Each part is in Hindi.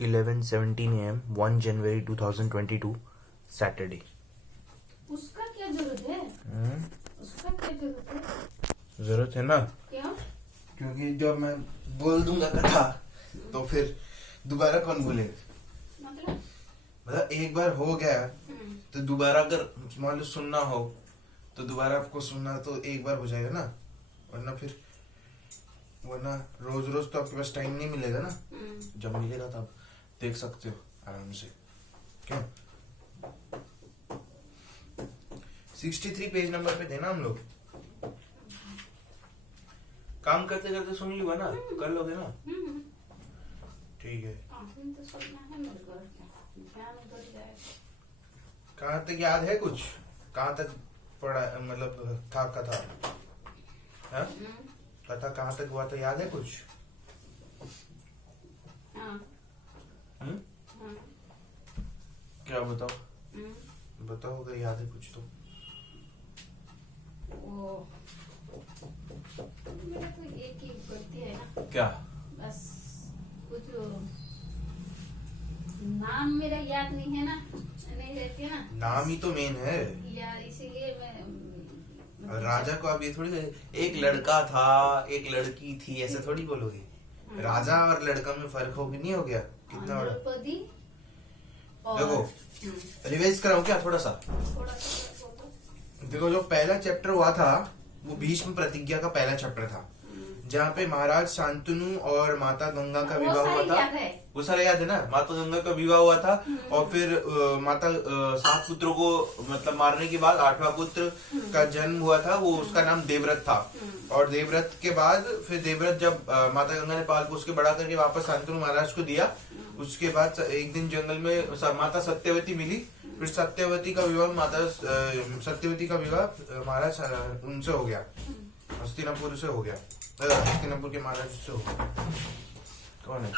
11:17 AM 1 January 2022 Saturday। उसका क्या जरूरत है? उसका क्या जरूरत है? जरूरत है ना, क्यों? क्योंकि जब मैं बोल दूंगा कथा तो फिर दोबारा कौन बोलेगा। मतलब एक बार हो गया तो दोबारा अगर मान लो सुनना हो तो दोबारा आपको सुनना तो एक बार हो जाएगा ना, वरना रोज रोज तो आपके पास टाइम नहीं मिलेगा ना। जब मिलेगा तब देख सकते हो आराम से। क्यों 63 पेज नंबर पे देना, हम लोग काम करते करते सुन लिया ना, कर लोगे ना। ठीक है, तो सुनना है मेरे को, ध्यान उधर जाएगा। कहाँ तक याद है कुछ? कहाँ तक पढ़ा, मतलब था कथा? हाँ? कथा कहाँ तक हुआ था, याद है कुछ? हाँ। क्या बताओ? बताओ अगर याद है कुछ तो। वो मेरा तो एक ही गलती है ना, क्या? बस कुछ नाम मेरा याद नहीं है ना, नहीं रहती है ना। नाम ही तो मेन है यार, इसीलिए मैं राजा को। आप ये थोड़ी एक लड़का था एक लड़की थी ऐसे थोड़ी बोलोगे। राजा और लड़का में फर्क हो कि नहीं हो गया कितना बड़ा? द्रौपदी देखो रिवाइज कराऊं क्या थोड़ा सा? थोड़ा सा देखो, जो पहला चैप्टर हुआ था वो भीष्म प्रतिज्ञा का पहला चैप्टर था, जहाँ पे महाराज शांतनु और माता गंगा का विवाह हुआ था। वो सारा याद है ना? माता गंगा का विवाह हुआ था और फिर माता 7 पुत्रों को मतलब मारने के बाद 8वां पुत्र का जन्म हुआ था, वो उसका नाम देवव्रत था। और देवव्रत के बाद फिर देवव्रत जब माता गंगा ने पाल को उसके बड़ा करके वापस शांतनु महाराज को दिया, उसके बाद एक दिन जंगल में माता सत्यवती मिली। फिर सत्यवती का विवाह महाराज उनसे हो गया, हस्तिनापुर से हो गया, हस्तिनापुर के महाराज से हो गया। कौन है?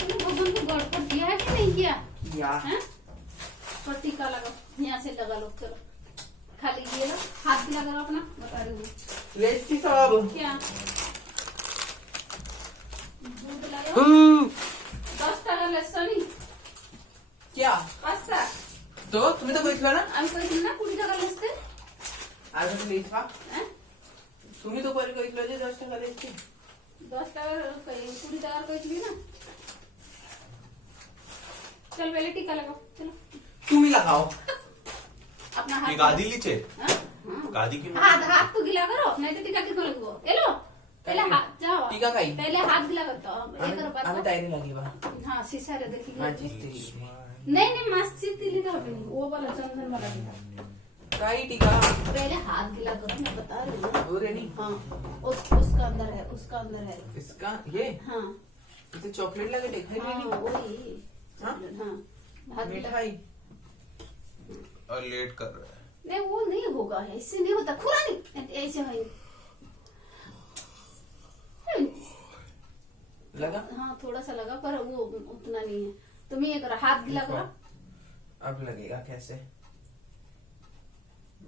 भगवान को गड़बड़ दिया है कि नहीं किया? या तो टीका लगा, यहाँ से लगा लो। चलो खाली ये लो, हाथ भी लगा लो अपना, बता रही हूँ। रेस्टी साहब क्या दूध लगाओ, 10 টাকা लहसुन क्या? पास्ता तो तुम्ही तो কৈছিলা না আমি কইছিলাম না 20 টাকা লहसुन আর কত লিখবা? হ্যাঁ তুমি তো পরে কৈছিলা যে 10 টাকা লিখছি। 10 টাকা 20 টাকা কইছিলি না। चल पहले टीका लगाओ, चलो তুমি লাগাও अपना ये हाथ गादी लीचे हाँ? गादी की हाथ हाथ तो गिला करो, नहीं तो टीका किसको लगेगा? हेलो पहले हाथ जाओ, टीका काई? पहले हाथ गिला करता ये करो बात আমি তাইরে লাগিবা हाँ शीशा रे देखिए মাছিস नहीं मस्जिद दिल्ली का भी नहीं, वो वाला चंदन वाला टीका। काई टीका पहले हाथ गिला करो, मैं बता रही हूँ। हो रे नहीं हाँ उसका अंदर है, उसका अंदर है। इसका ये हाँ ये तो चॉकलेट लगे देखा हाँ नहीं वही हाँ? हाँ हाथ गिला। मिठाई और लेट कर रहा है। नहीं वो नहीं होगा, ऐसे नहीं होता, खुला नहीं ऐसे है। लगा हाँ थोड़ा सा लगा पर वो उतना नहीं है। तुम ये करो, हाथ गिला करो। अब लगेगा कैसे?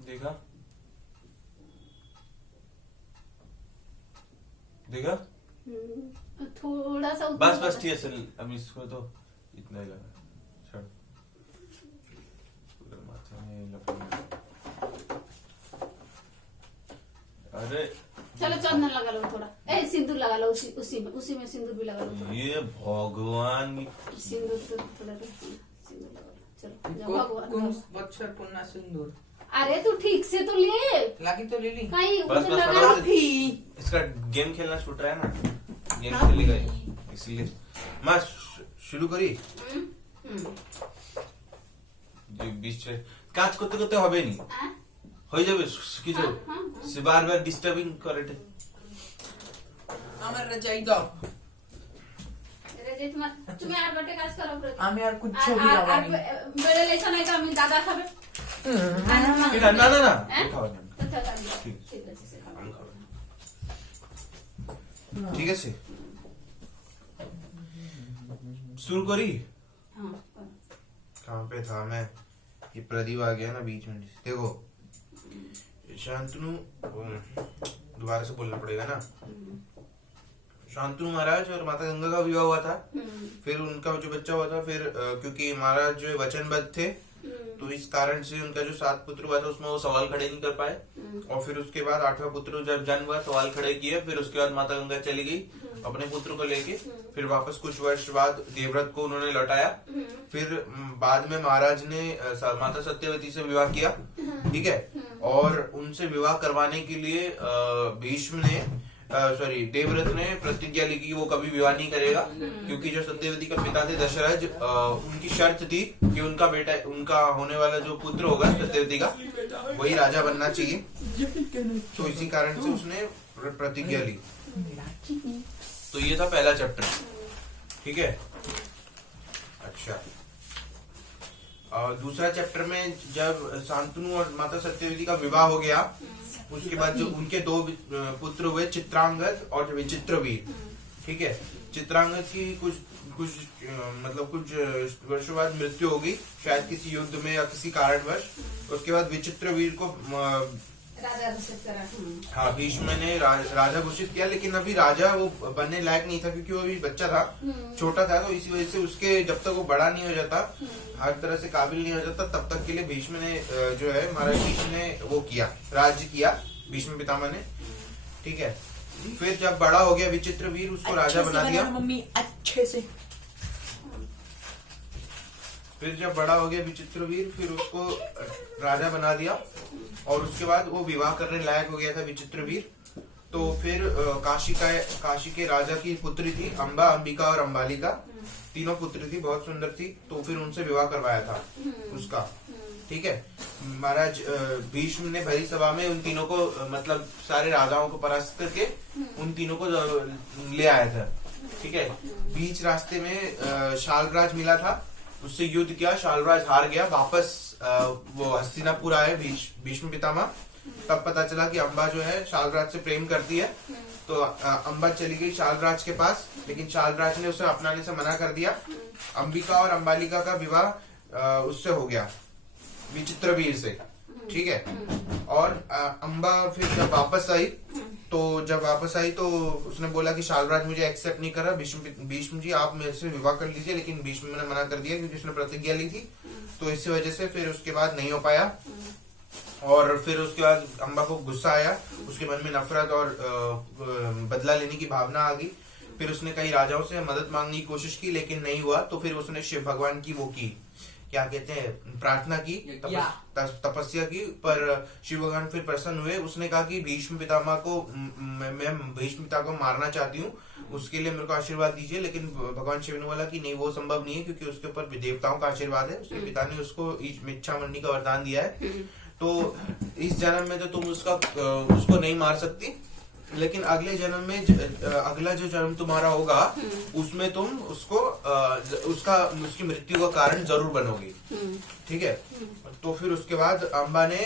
देखा देखा थोड़ा सा बस बस ठीक है चल, अब इसको तो इतना ही लगा। छोड़ पूरे माथे में लपेट। अरे चलो चंदन लगा लो थोड़ा, ए सिंदूर लगा लो, उसी में सिंदूर भी लगा लो। ये भगवान सिंदूर तो थोड़ा सिंदूर लगा लो। चलो जाओ भगवान কোন का। বছর পুন্না সিন্দুর अरे तू ठीक से तो ले, লাগি তো লিলি कहीं बस उधर बस लगा बस। थी इसका गेम खेलना छूट रहा है ना, गेम हाँ। खेलेगा इसलिए मैं शुरू करी। बीच কাজ করতে করতে হবে নি, हाँ? হয়ে যাবে কিছু हाँ, हाँ, हाँ। সে বারবার ডিস্টার্বিং করে। আমার রজাই দাও रे तुम्हें आठ बटे काज करो प्रति। আমি আর কুচ্ছ भी লাগানি बेड़े लेसा नहीं का मैं दादा खाबे। না না না না हैं? খাওয়া যাবে না। अच्छा कर लिया। ठीक। ठीक है से खाओ। আমি খাবো না। ঠিক আছে शुरू करी। हाँ करो। कहाँ पे था मैं? ये प्रदीप आ गया ना बीच में। देखो शांतनु दोबारा से बोलना पड़ेगा ना। शांतनु महाराज और माता गंगा का विवाह हुआ था। फिर उनका जो बच्चा हुआ था, फिर क्योंकि महाराज जो वचनबद्ध थे तो इस कारण से उनका जो 7 पुत्र हुआ था उसमें वो सवाल खड़े नहीं कर पाए। और फिर उसके बाद 8वां पुत्र जब जन्म हुआ सवाल खड़े किए। फिर उसके बाद माता गंगा चली गई अपने पुत्र को लेके। फिर वापस कुछ वर्ष बाद देवव्रत को उन्होंने लौटाया। फिर बाद में महाराज ने माता सत्यवती से विवाह किया, ठीक है। और उनसे विवाह करवाने के लिए भीष्म ने देवव्रत ने प्रतिज्ञा ली कि वो कभी विवाह नहीं करेगा, क्योंकि जो सत्यवती का पिता थे दशरथ, उनकी शर्त थी कि उनका बेटा, उनका होने वाला जो पुत्र होगा सत्यवती का, वही राजा बनना चाहिए। तो इसी कारण से उसने प्रतिज्ञा ली। तो ये था पहला चैप्टर, ठीक है। अच्छा, दूसरा चैप्टर में जब शांतनु और माता सत्यवती का विवाह हो गया, उसके बाद जो उनके 2 पुत्र हुए, चित्रांगद और विचित्रवीर, ठीक है। चित्रांगद की कुछ वर्षों बाद मृत्यु होगी, शायद किसी युद्ध में या किसी कारणवश। उसके बाद विचित्रवीर को राजा घोषित करा। हाँ, भीष्म ने राजा घोषित किया, लेकिन अभी राजा वो बनने लायक नहीं था, क्योंकि वो अभी बच्चा था, छोटा था। तो इसी वजह से उसके जब तक वो बड़ा नहीं हो जाता, हर तरह से काबिल नहीं हो जाता, तब तक के लिए भीष्म ने जो है महाराज भीष्म ने वो किया, राज्य किया भीष्म पितामह ने, ठीक है। फिर जब बड़ा हो गया विचित्रवीर, उसको राजा बना दिया। मम्मी अच्छे से। फिर जब बड़ा हो गया विचित्रवीर, फिर उसको राजा बना दिया। और उसके बाद वो विवाह करने लायक हो गया था विचित्रवीर। तो फिर काशी के राजा की पुत्री थी अंबा, अंबिका और अंबालिका, तीनों पुत्री थी, बहुत सुंदर थी। तो फिर उनसे विवाह करवाया था उसका, ठीक है। महाराज भीष्म ने भरी सभा में उन तीनों को, मतलब सारे राजाओं को परास्त करके उन तीनों को ले आया था, ठीक है। बीच रास्ते में शालराज मिला था, उससे युद्ध किया, शालराज हार गया। वापस वो हस्तिनापुर आए भीष्म पितामह। तब पता चला कि अंबा जो है शालराज से प्रेम करती है। तो अंबा चली गई शालराज के पास, लेकिन शालराज ने उसे अपनाने से मना कर दिया। अंबिका और अंबालिका का विवाह उससे हो गया, विचित्रवीर से, ठीक है। और अंबा फिर जब वापस आई तो उसने बोला कि शालराज मुझे एक्सेप्ट नहीं कर रहा, भीष्म जी आप मेरे से विवाह कर लीजिए। लेकिन भीष्म ने मना कर दिया, क्योंकि उसने प्रतिज्ञा ली थी। तो इसी वजह से फिर उसके बाद नहीं हो पाया। और फिर उसके बाद अंबा को गुस्सा आया, उसके मन में नफरत और बदला लेने की भावना आ गई। फिर उसने कई राजाओं से मदद मांगने की कोशिश की, लेकिन नहीं हुआ। तो फिर उसने शिव भगवान की वो की, क्या कहते हैं, प्रार्थना की, तपस्या की। पर शिव भगवान फिर प्रसन्न हुए। उसने कहा कि भीष्म पितामह को, मैं भीष्म पिता को मारना चाहती हूँ, उसके लिए मेरे को आशीर्वाद दीजिए। लेकिन भगवान शिव ने बोला कि नहीं, वो संभव नहीं है, क्योंकि उसके ऊपर देवताओं का आशीर्वाद है। उसके पिता ने उसको इच्छा मरने का वरदान दिया है। तो इस जन्म में तो तुम उसको नहीं मार सकती, लेकिन अगले जन्म में अगला जो जन्म तुम्हारा होगा उसमें तुम उसकी मृत्यु का कारण जरूर बनोगी, ठीक है। तो फिर उसके बाद अंबा ने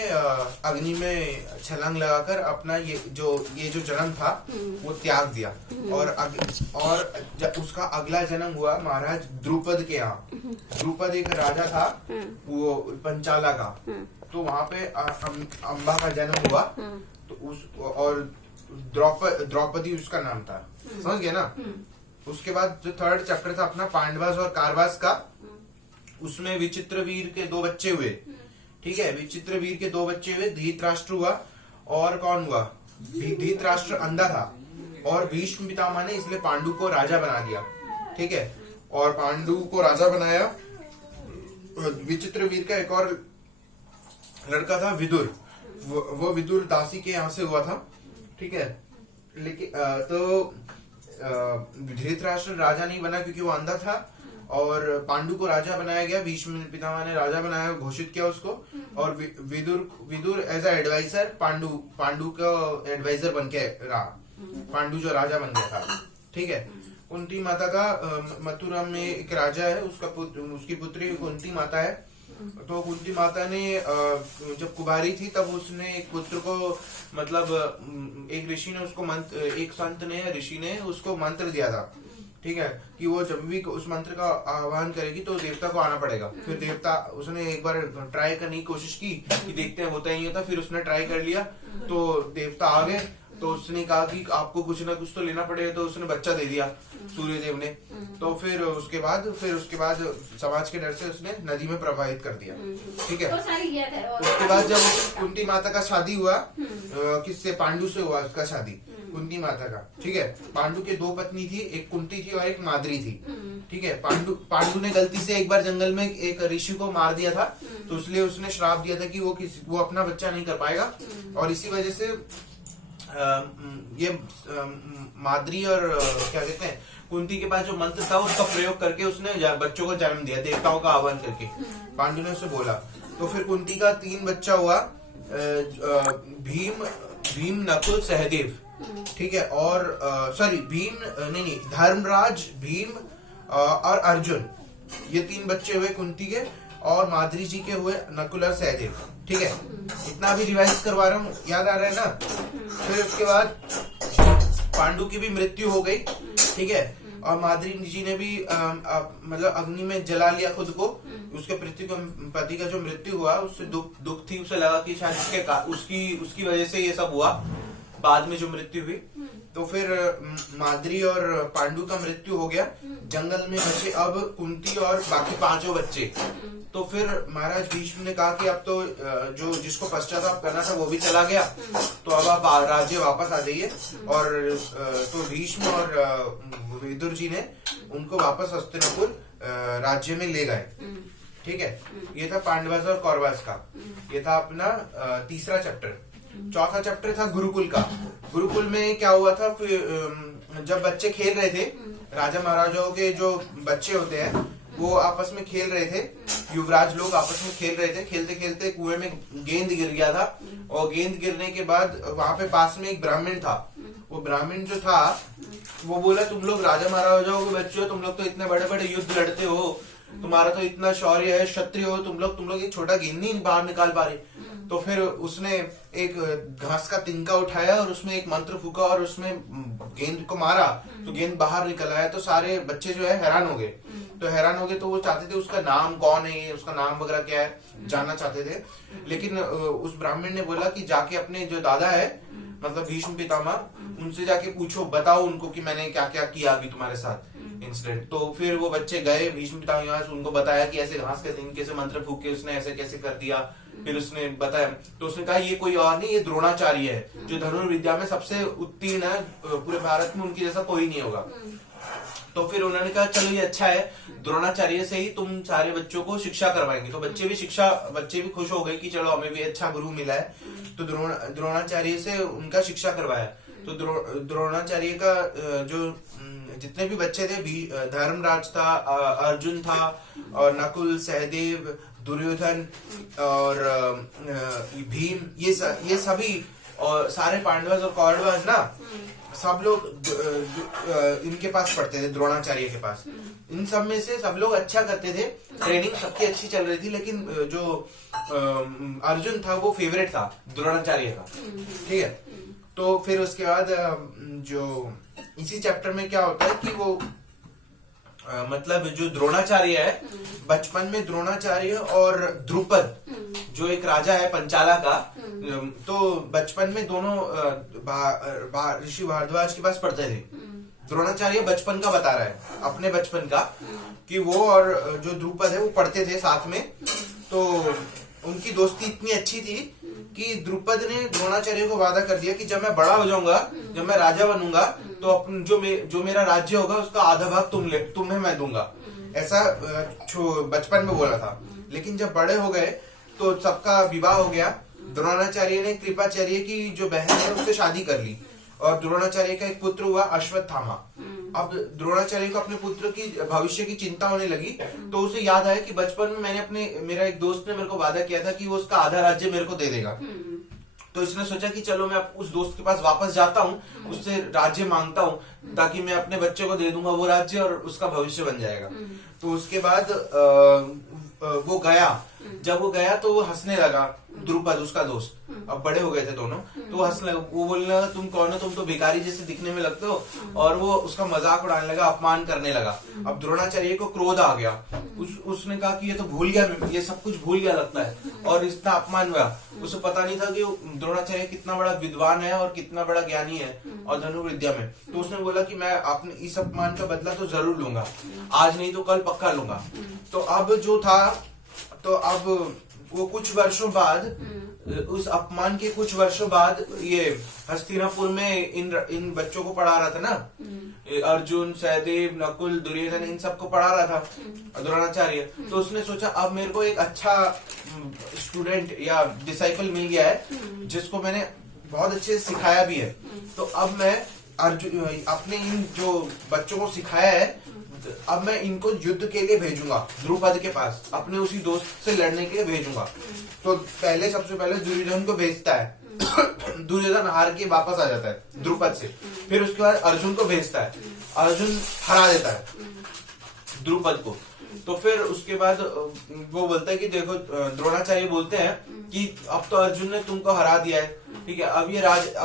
अग्नि में छलांग लगाकर अपना ये जो जन्म था वो त्याग दिया। और जब उसका अगला जन्म हुआ महाराज द्रुपद के यहाँ। द्रुपद एक राजा था, वो पंचाला का। तो वहां पे अंबा का जन्म हुआ। तो और द्रौपदी उसका नाम था, समझ गए ना। उसके बाद जो 3rd चैप्टर था अपना पांडवास और कारवास का, उसमें विचित्रवीर के 2 बच्चे हुए, ठीक है। विचित्रवीर के 2 बच्चे हुए, धृतराष्ट्र हुआ और कौन हुआ, धृतराष्ट्र अंधा था। और भीष्म पितामह ने इसलिए पांडु को राजा बना दिया, ठीक है। और पांडु को राजा बनाया। विचित्रवीर का एक और लड़का था विदुर, वो विदुर दासी के यहाँ से हुआ था, ठीक है। लेकिन तो धृतराष्ट्र राजा नहीं बना क्योंकि वो अंधा था। और पांडु को राजा बनाया गया, भीष्म पितामह ने राजा बनाया, घोषित किया उसको। और Vidur as a adviser Pandu का एडवाइजर बन के रहा, पांडु जो राजा बन गया था, ठीक है। कुंती माता का मथुरा में एक राजा है, उसकी पुत्री कुंती माता है। तो कुंती माता ने जब कुमारी थी तब उसने एक पुत्र को, मतलब एक ऋषि ने उसको एक संत ने, ऋषि ने उसको मंत्र दिया था, ठीक है, कि वो जब भी उस मंत्र का आह्वान करेगी तो देवता को आना पड़ेगा। फिर देवता, उसने एक बार ट्राई करने की कोशिश की कि देखते हैं होता ही नहीं होता। फिर उसने ट्राई कर लिया तो देवता आ गए तो उसने कहा कि आपको कुछ ना कुछ तो लेना पड़ेगा, तो उसने बच्चा दे दिया सूर्यदेव ने। तो फिर उसके बाद समाज के डर से उसने नदी में प्रवाहित कर दिया। ठीक है। उसके बाद जब कुंती माता का शादी हुआ, किससे, पांडु से हुआ उसका शादी, कुंती माता का। ठीक है। पांडु के 2 पत्नी थी, एक कुंती थी और एक माद्री थी। ठीक है। पांडु ने गलती से एक बार जंगल में एक ऋषि को मार दिया था, तो इसलिए उसने श्राप दिया था कि वो अपना बच्चा नहीं कर पाएगा, और इसी वजह से ये माद्री और क्या कहते हैं, कुंती के पास जो मंत्र था उसका प्रयोग करके उसने बच्चों को जन्म दिया, देवताओं का आह्वान करके। पांडु ने उसे बोला। तो फिर कुंती का 3 बच्चा हुआ, भीम, नकुल, सहदेव। ठीक है। और धर्मराज, भीम और अर्जुन, ये 3 बच्चे हुए कुंती के, और माद्री जी के हुए नकुल और सहदेव। ठीक है। इतना भी रिवाइज करवा रहा हूँ, याद आ रहा है ना। फिर उसके बाद पांडु की भी मृत्यु हो गई। ठीक है। और माद्री जी ने भी मतलब अग्नि में जला लिया खुद को। उसके पति का जो मृत्यु हुआ उससे दुख थी, उसे लगा कि शायद उसकी वजह से ये सब हुआ, बाद में जो मृत्यु हुई। तो फिर माद्री और पांडु का मृत्यु हो गया। जंगल में बचे अब कुंती और बाकी 5 बच्चे। तो फिर महाराज भीष्म ने कहा कि अब तो जो जिसको पश्चाताप करना था वो भी चला गया, तो अब आप राज्य वापस आ जाइए। और तो भीष्म और विदुर जी ने उनको वापस हस्तिनापुर राज्य में ले गए। ठीक है। ये था पांडवास और कौरवास का। ये था अपना तीसरा चैप्टर। चौथा चैप्टर था गुरुकुल का। गुरुकुल में क्या हुआ था, जब बच्चे खेल रहे थे, राजा महाराजाओं के जो बच्चे होते हैं वो आपस में खेल रहे थे, युवराज लोग आपस में खेल रहे थे। खेलते खेलते कुएं में गेंद गिर गया था, और गेंद गिरने के बाद वहां पे पास में एक ब्राह्मण था। वो ब्राह्मण जो था वो बोला, तुम लोग राजा महाराजाओं के बच्चे हो, तुम लोग तो इतने बड़े बड़े युद्ध लड़ते हो, तुम्हारा तो इतना शौर्य है, क्षत्रिय हो, तुम लोग एक छोटा गेंद नहीं बाहर निकाल पा रहे। तो फिर उसने एक घास का तिनका उठाया और उसमें एक मंत्र फूका और उसमें गेंद को मारा, तो गेंद बाहर निकल आया। तो सारे बच्चे जो है हैरान हो गए। तो वो चाहते थे उसका नाम कौन है, उसका नाम वगैरह क्या है, जानना चाहते थे। लेकिन उस ब्राह्मण ने बोला कि जाके अपने जो दादा है, मतलब भीष्म पितामह, उनसे जाके पूछो, बताओ उनको कि मैंने क्या क्या किया अभी तुम्हारे साथ इंसिडेंट। तो फिर वो बच्चे गए भीष्म पितामह से, उनको बताया कि ऐसे घास के तिनके से मंत्र फूक के उसने ऐसे कैसे कर दिया। फिर उसने बताया, तो उसने कहा ये कोई और नहीं, ये द्रोणाचार्य है, जो धनुर्विद्या में सबसे उत्तीर्ण है, पूरे भारत में उनकी जैसा कोई नहीं होगा। तो फिर उन्होंने कहा चलो ये अच्छा है, द्रोणाचार्य से ही तुम सारे बच्चों को शिक्षा करवाएंगे। तो बच्चे भी खुश हो गए कि चलो हमें भी अच्छा गुरु मिला है। तो द्रोणाचार्य से उनका शिक्षा करवाया। तो द्रोणाचार्य का जो जितने भी बच्चे थे, धर्मराज था, अर्जुन था, और नकुल, सहदेव, दुर्योधन और भीम, ये सभी, और सारे पांडवास और कौरवास ना, सब लोग इनके पास पढ़ते थे, द्रोणाचार्य के पास। इन सब में से सब लोग अच्छा करते थे, ट्रेनिंग सबकी अच्छी चल रही थी। लेकिन जो अर्जुन था वो फेवरेट था द्रोणाचार्य का। ठीक है। तो फिर उसके बाद जो इसी चैप्टर में क्या होता है कि वो मतलब जो द्रोणाचार्य है, बचपन में द्रोणाचार्य और द्रुपद जो एक राजा है पंचाला का, तो बचपन में दोनों ऋषि भारद्वाज के पास पढ़ते थे। द्रोणाचार्य बचपन का बता रहा है, अपने बचपन का, कि वो और जो द्रुपद है वो पढ़ते थे साथ में। तो उनकी दोस्ती इतनी अच्छी थी कि द्रुपद ने द्रोणाचार्य को वादा कर दिया कि जब मैं बड़ा हो जाऊंगा, जब मैं राजा बनूंगा, तो अपन जो मेरा राज्य होगा उसका आधा भाग तुम्हें मैं दूंगा। ऐसा बचपन में बोला था। लेकिन जब बड़े हो गए तो सबका विवाह हो गया। द्रोणाचार्य ने कृपाचार्य की जो बहन है उससे शादी कर ली, और द्रोणाचार्य का एक पुत्र हुआ अश्वत्थामा। अब द्रोणाचार्य को अपने पुत्र की भविष्य की चिंता होने लगी। तो उसे याद आया कि बचपन में मेरा एक दोस्त ने मेरे को वादा किया था कि वो उसका आधा राज्य मेरे को दे देगा। तो इसने सोचा कि चलो मैं उस दोस्त के पास वापस जाता हूँ, उससे राज्य मांगता हूँ, ताकि मैं अपने बच्चे को दे दूंगा वो राज्य और उसका भविष्य बन जाएगा। तो उसके बाद वो गया। जब वो गया तो वो हंसने लगा, द्रुपद उसका दोस्त, अब बड़े हो गए थे दोनों, तो हंसने लगा। वो बोलने लगा तुम कौन हो, तुम तो भिखारी जैसे दिखने में लगते हो, और वो उसका मजाक उड़ाने लगा, अपमान करने लगा। अब द्रोणाचार्य को क्रोध आ गया। उसने कहा कि ये तो भूल गया, ये सब कुछ भूल गया लगता है, और इतना अपमान हुआ। उसे पता नहीं था कि द्रोणाचार्य कितना बड़ा विद्वान है और कितना बड़ा ज्ञानी है और धनुर्विद्या में। तो उसने बोला कि मैं अपने इस अपमान का बदला तो जरूर लूंगा, आज नहीं तो कल पक्का लूंगा। तो अब जो था, तो अब वो कुछ वर्षों बाद, उस अपमान के कुछ वर्षों बाद, ये हस्तिनापुर में इन बच्चों को पढ़ा रहा था ना, अर्जुन, सहदेव, नकुल, दुर्योधन, इन सबको पढ़ा रहा था द्रोणाचार्य। तो उसने सोचा अब मेरे को एक अच्छा स्टूडेंट या डिसाइपल मिल गया है जिसको मैंने बहुत अच्छे से सिखाया भी है। तो अब मैं अर्जुन अपने इन जो बच्चों को सिखाया है, अब मैं इनको युद्ध के लिए भेजूंगा द्रुपद के पास, अपने उसी दोस्त से लड़ने के लिए भेजूंगा। तो पहले सबसे पहले दुर्योधन को भेजता है। दुर्योधन हार के वापस आ जाता है द्रुपद से। फिर उसके बाद अर्जुन को भेजता है, अर्जुन हरा देता है द्रुपद को। तो फिर उसके बाद वो बोलता है कि देखो, द्रोणाचार्य बोलते हैं कि अब तो अर्जुन ने तुमको हरा दिया है, ठीक है, अब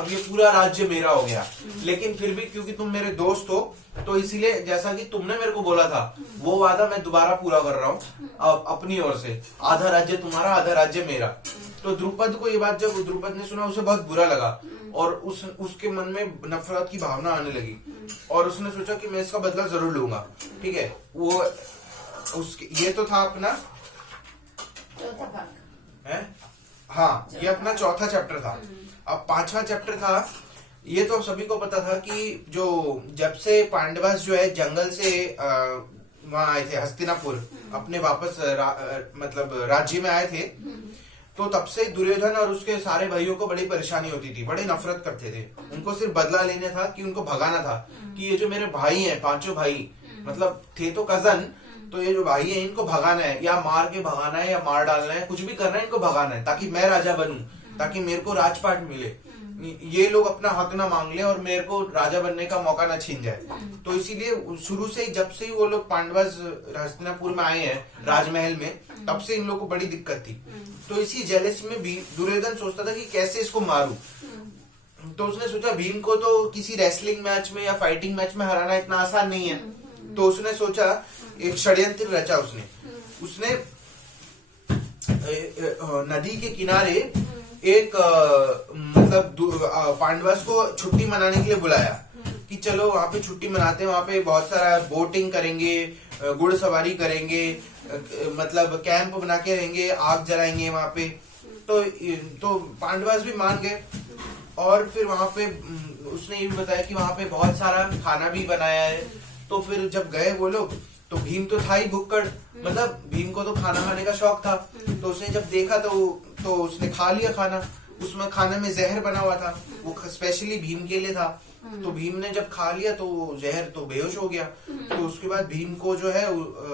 ये पूरा राज्य मेरा हो गया, लेकिन फिर भी क्योंकि तुम मेरे दोस्त हो तो इसीलिए जैसा कि तुमने मेरे को बोला था वो वादा मैं दोबारा पूरा कर रहा हूँ अपनी ओर से, आधा राज्य तुम्हारा आधा राज्य मेरा। तो द्रुपद को ये बात जब द्रुपद ने सुना, उसे बहुत बुरा लगा और उसके मन में नफरत की भावना आने लगी और उसने सोचा कि मैं इसका बदला जरूर लूंगा, ठीक है। वो ये तो था अपना चौथा भाग है, हाँ, ये अपना चौथा चैप्टर था। अब पांचवा चैप्टर था, ये तो सभी को पता था कि जो जब से पांडवास जो है जंगल से वहां आए थे हस्तिनापुर, अपने वापस मतलब राज्य में आए थे, तो तब से दुर्योधन और उसके सारे भाइयों को बड़ी परेशानी होती थी, बड़ी नफरत करते थे। उनको सिर्फ बदला लेना था कि उनको भगाना था कि ये जो मेरे भाई हैं, पांचों भाई, मतलब थे तो कजन, तो ये जो भाई है इनको भगाना है, या मार के भगाना है या मार डालना है, कुछ भी करना है, इनको भगाना है ताकि मैं राजा बनूं, ताकि मेरे को राजपाट मिले, ये लोग अपना हक ना मांग ले और मेरे को राजा बनने का मौका ना छीन जाए। तो इसीलिए शुरू से ही, जब से ही वो लोग पांडवास हस्तिनापुर में आए हैं राजमहल में, तब से इन लोगों को बड़ी दिक्कत थी। तो इसी जेलस में भी दुर्योधन सोचता था कि कैसे इसको मारूं। तो उसने सोचा भीम को तो किसी रेसलिंग मैच में या फाइटिंग मैच में हराना इतना आसान नहीं है। तो उसने सोचा, एक षड्यंत्र रचा उसने नदी के किनारे एक मतलब पांडवास को छुट्टी मनाने के लिए बुलाया कि चलो वहां पे छुट्टी मनाते हैं, वहां पे बहुत सारा बोटिंग करेंगे, घुड़सवारी करेंगे, मतलब कैंप बना के रहेंगे, आग जलाएंगे वहां पे। तो पांडवास भी मान गए और फिर वहां पे उसने ये भी बताया कि वहां पे बहुत सारा खाना भी बनाया है। तो फिर जब गए वो लोग, तो भीम तो था ही भुक्कड़, मतलब भीम को तो खाना खाने का शौक था। तो उसने जब देखा तो उसने खा लिया खाना। उसमें खाने में जहर बना हुआ था, वो स्पेशली भीम के लिए था। तो भीम ने जब खा लिया तो जहर तो बेहोश हो गया। तो उसके बाद भीम को जो है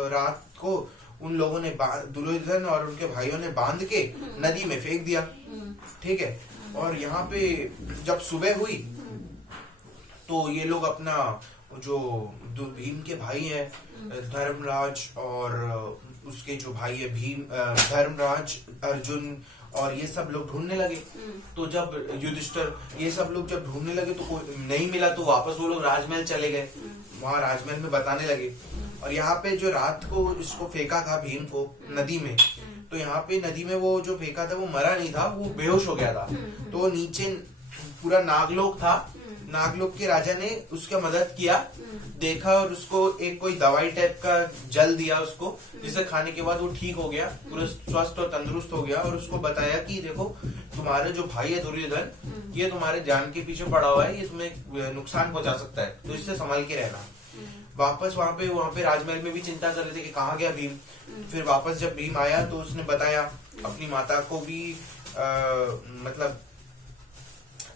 रात को उन लोगों ने, दुर्योधन और उनके भाइयों ने बांध के नदी में फेंक दिया, ठीक है। और यहाँ पे जब सुबह हुई तो ये लोग अपना जो भीम के भाई हैं धर्मराज और उसके जो भाई है भीम, धर्मराज, अर्जुन और ये सब लोग ढूंढने लगे। तो जब युधिष्ठिर, ये सब लोग जब ढूंढने लगे तो कोई नहीं मिला, तो वापस वो लोग राजमहल चले गए, वहां राजमहल में बताने लगे। और यहाँ पे जो रात को इसको फेंका था भीम को नदी में, तो यहाँ पे नदी में वो जो फेंका था वो मरा नहीं था, वो बेहोश हो गया था। तो नीचे पूरा नागलोक था, नागलोक के राजा ने उसका मदद किया, देखा और उसको एक कोई दवाई टाइप का जल दिया उसको, जिसे खाने के बाद वो ठीक हो गया, पूरा स्वस्थ और तंदुरुस्त हो गया। और उसको बताया कि देखो तुम्हारे जो भाई है दुर्योधन, ये तुम्हारे जान के पीछे पड़ा हुआ है, ये तुम्हें नुकसान पहुंचा सकता है, तो इससे संभाल के रहना। वापस वहां पे राजमहल में भी चिंता कर रहे थे कि कहाँ गया भीम। फिर वापस जब भीम आया तो उसने बताया अपनी माता को भी, मतलब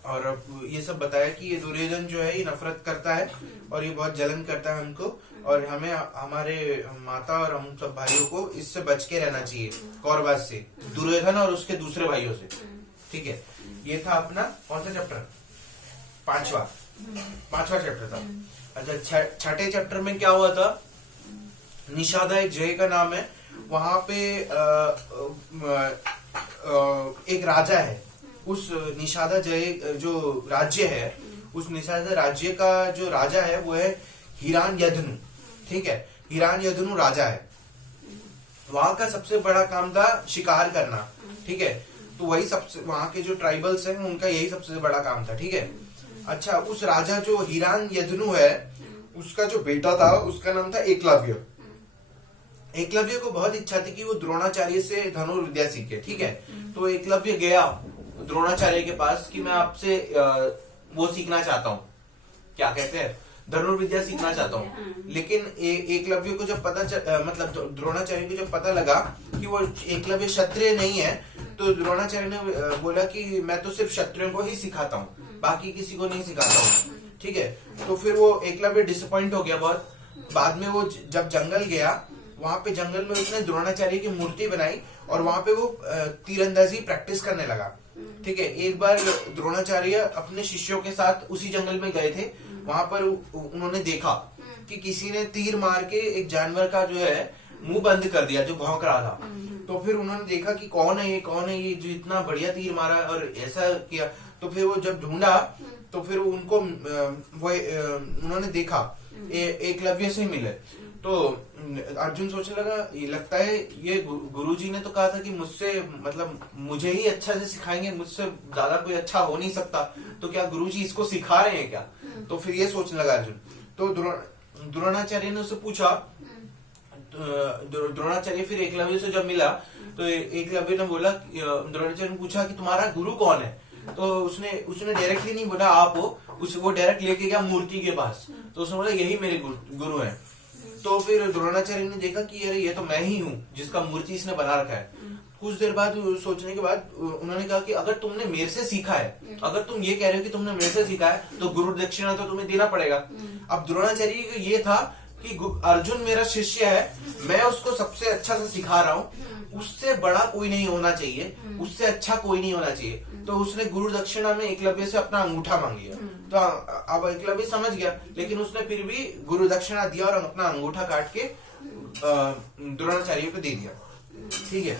और ये सब बताया कि ये दुर्योधन जो है ये नफरत करता है और ये बहुत जलन करता है हमको, और हमें हमारे माता और हम सब भाइयों को इससे बच के रहना चाहिए, कौरवास से, दुर्योधन और उसके दूसरे भाइयों से, ठीक है। ये था अपना कौन सा चैप्टर, पांचवा चैप्टर था। अच्छा, छठे चैप्टर में क्या हुआ था, निषादा एक जय का नाम है, वहां पे एक राजा है, उस निषादा जय जो राज्य है, उस निषादा राज्य का जो राजा है वो है हिरण्यधनु, ठीक है। हिरण्यधनु राजा है, वहां का सबसे बड़ा काम था शिकार करना, ठीक है। तो वही सबसे वहां के जो ट्राइबल्स हैं उनका यही सबसे बड़ा काम था, ठीक है। अच्छा, उस राजा जो हिरण्यधनु है उसका जो बेटा था उसका नाम था एकलव्य। एकलव्य को बहुत इच्छा थी कि वो द्रोणाचार्य से धनुर्विद्या सीखे, ठीक है। तो एकलव्य गया द्रोणाचार्य के पास कि मैं आपसे वो सीखना चाहता हूँ, क्या कहते हैं, धनुर्विद्या सीखना चाहता हूँ। लेकिन एकलव्य को जब मतलब द्रोणाचार्य को जब पता लगा कि वो एकलव्य क्षत्रिय नहीं है, तो द्रोणाचार्य ने बोला कि मैं तो सिर्फ क्षत्रियों को ही सिखाता हूँ, बाकी किसी को नहीं सिखाता हूँ, ठीक है। तो फिर वो एकलव्य डिसअपॉइंट हो गया बहुत। बाद में वो जब जंगल गया, वहां पे जंगल में उसने द्रोणाचार्य की मूर्ति बनाई और वहां पे वो तीरंदाजी प्रैक्टिस करने लगा, ठीक है। एक बार द्रोणाचार्य अपने शिष्यों के साथ उसी जंगल में गए थे। वहां पर उन्होंने देखा कि किसी ने तीर मार के एक जानवर का जो है मुंह बंद कर दिया जो भौंक रहा था। तो फिर उन्होंने देखा कि कौन है ये जो इतना बढ़िया तीर मारा और ऐसा किया। तो फिर वो जब ढूंढा तो फिर उनको उन्होंने देखा एकलव्य से मिले। तो अर्जुन सोचने लगा, ये लगता है ये गुरुजी ने तो कहा था कि मुझसे मतलब मुझे ही अच्छा से सिखाएंगे, मुझसे ज्यादा कोई अच्छा हो नहीं सकता, तो क्या गुरुजी इसको सिखा रहे हैं क्या। तो फिर ये सोचने लगा अर्जुन। तो द्रोणाचार्य ने उससे पूछा, द्रोणाचार्य फिर एकलव्य से जब मिला तो एकलव्य ने बोला, द्रोणाचार्य ने पूछा कि तुम्हारा गुरु कौन है। तो उसने डायरेक्टली नहीं बोला आप हो, वो डायरेक्ट लेके गया मूर्ति के पास। तो उसने बोला यही मेरे गुरु हैं। तो फिर द्रोणाचार्य ने देखा कि अरे ये तो मैं ही हूँ जिसका मूर्ति इसने बना रखा है। कुछ देर बाद सोचने के बाद उन्होंने कहा कि अगर तुमने मेरे से सीखा है, अगर तुम ये कह रहे हो कि तुमने मेरे से सीखा है, तो गुरु दक्षिणा तो तुम्हें देना पड़ेगा। अब द्रोणाचार्य को ये था कि अर्जुन मेरा शिष्य है, मैं उसको सबसे अच्छा से सिखा रहा हूँ, उससे बड़ा कोई नहीं होना चाहिए, उससे अच्छा कोई नहीं होना चाहिए। तो उसने गुरु दक्षिणा में एकलव्य से अपना अंगूठा मांग लिया। तो अब एकलव्य समझ गया, लेकिन उसने फिर भी गुरु दक्षिणा दिया और अपना अंगूठा काट के द्रोणाचार्य को दे दिया, ठीक है।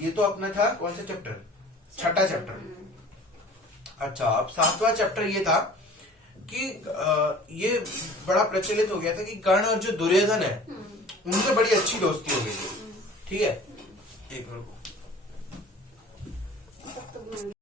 ये तो अपना था कौन सा चैप्टर, छठा चैप्टर। अच्छा, अब सातवां चैप्टर ये था कि ये बड़ा प्रचलित हो गया था कि कर्ण और जो दुर्योधन है उनसे बड़ी अच्छी दोस्ती हो गई थी, ठीक है। एक मिनट।